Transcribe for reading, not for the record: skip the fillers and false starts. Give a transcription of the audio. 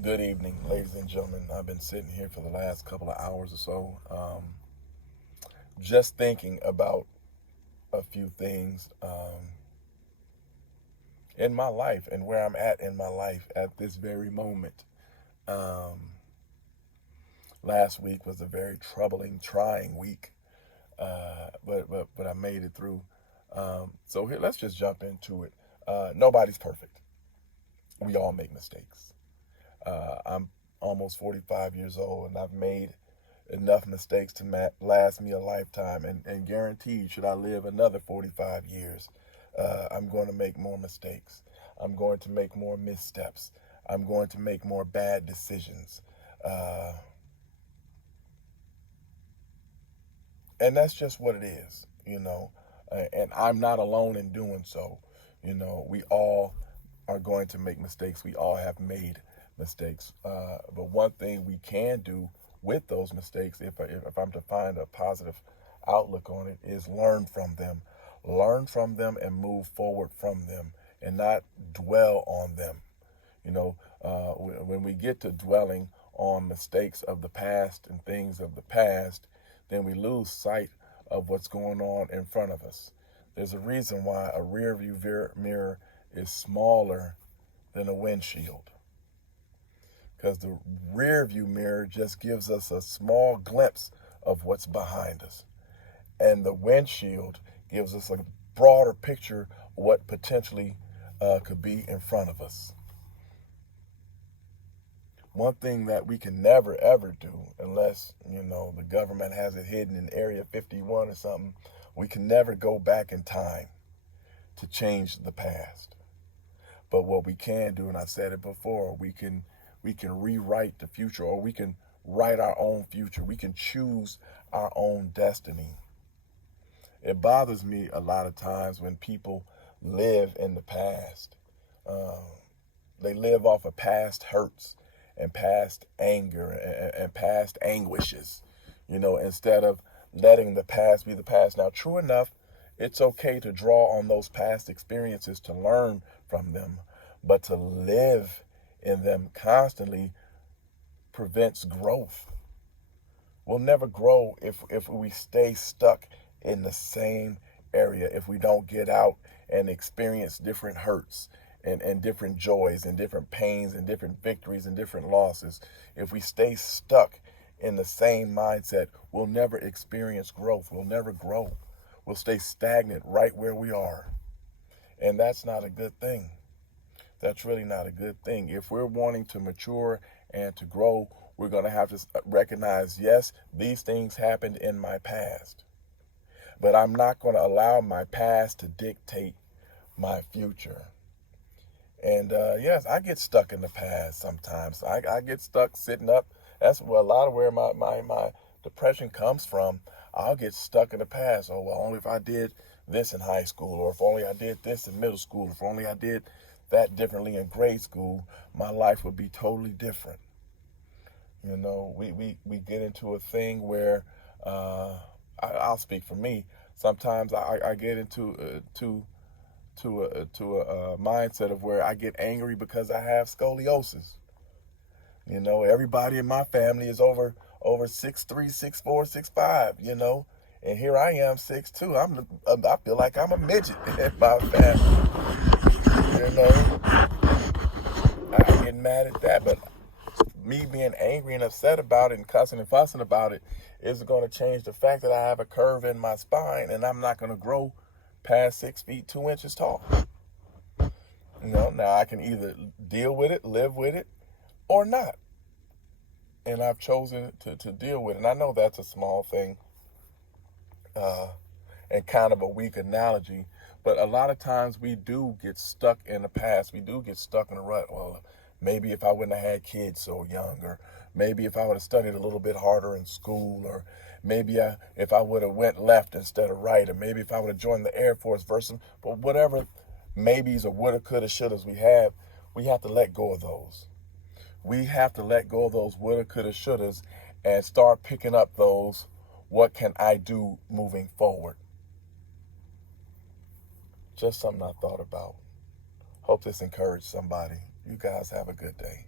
Good evening, ladies and gentlemen. I've been sitting here for the last couple of hours or so, just thinking about a few things in my life and where I'm at in my life at this very moment. Um, Last week was a very troubling, trying week, but I made it through. So here, let's just jump into it. Nobody's perfect. We all make mistakes. I'm almost 45 years old, and I've made enough mistakes to last me a lifetime. And guaranteed, should I live another 45 years, I'm going to make more mistakes. I'm going to make more missteps. I'm going to make more bad decisions. Uh, and that's just what it is. And I'm not alone in doing so. We all are going to make mistakes. We all have made mistakes. But one thing we can do with those mistakes, if I'm to find a positive outlook on it, is learn from them. Learn from them and move forward from them and not dwell on them. When we get to dwelling on mistakes of the past and things of the past, then we lose sight of what's going on in front of us. There's a reason why a rear view mirror is smaller than a windshield, because the rear view mirror just gives us a small glimpse of what's behind us, and the windshield gives us a broader picture of what potentially could be in front of us. One thing that we can never ever do, unless the government has it hidden in Area 51 or something, we can never go back in time to change the past. But what we can do, and I said it before, we can rewrite the future, or we can write our own future. We can choose our own destiny. It bothers me a lot of times when people live in the past. Uh, they live off of past hurts and past anger and past anguishes, instead of letting the past be the past. Now, true enough, it's okay to draw on those past experiences to learn from them, but to live in them constantly prevents growth. We'll never grow if we stay stuck in the same area, if we don't get out and experience different hurts and different joys and different pains and different victories and different losses. If we stay stuck in the same mindset, we'll never experience growth. We'll never grow. We'll stay stagnant right where we are. And that's not a good thing. That's really not a good thing. If we're wanting to mature and to grow, we're going to have to recognize, yes, these things happened in my past, but I'm not going to allow my past to dictate my future. And yes, I get stuck in the past sometimes. I get stuck sitting up. That's where a lot of where my depression comes from. I'll get stuck in the past. Oh, well, only if I did this in high school, or if only I did this in middle school, if only I did that differently in grade school, my life would be totally different. We get into a thing where I'll speak for me. Sometimes I get into a mindset of where I get angry because I have scoliosis. Everybody in my family is over 6'3", 6'4", 6'5", and here I am 6'2". I feel like I'm a midget in my family. I get mad at that, but me being angry and upset about it and cussing and fussing about it isn't going to change the fact that I have a curve in my spine and I'm not going to grow past 6 feet 2 inches tall. Now I can either deal with it, live with it, or not. And I've chosen to deal with it. And I know that's a small thing uh, and kind of a weak analogy, but a lot of times we do get stuck in the past. We do get stuck in a rut. Well, maybe if I wouldn't have had kids so young, or maybe if I would have studied a little bit harder in school, or maybe if I would have went left instead of right, or maybe if I would have joined the Air Force versus, but whatever maybes or woulda, coulda, shouldas we have to let go of those. We have to let go of those woulda, coulda, shouldas and start picking up those what can I do moving forward. Just something I thought about. Hope this encouraged somebody. You guys have a good day.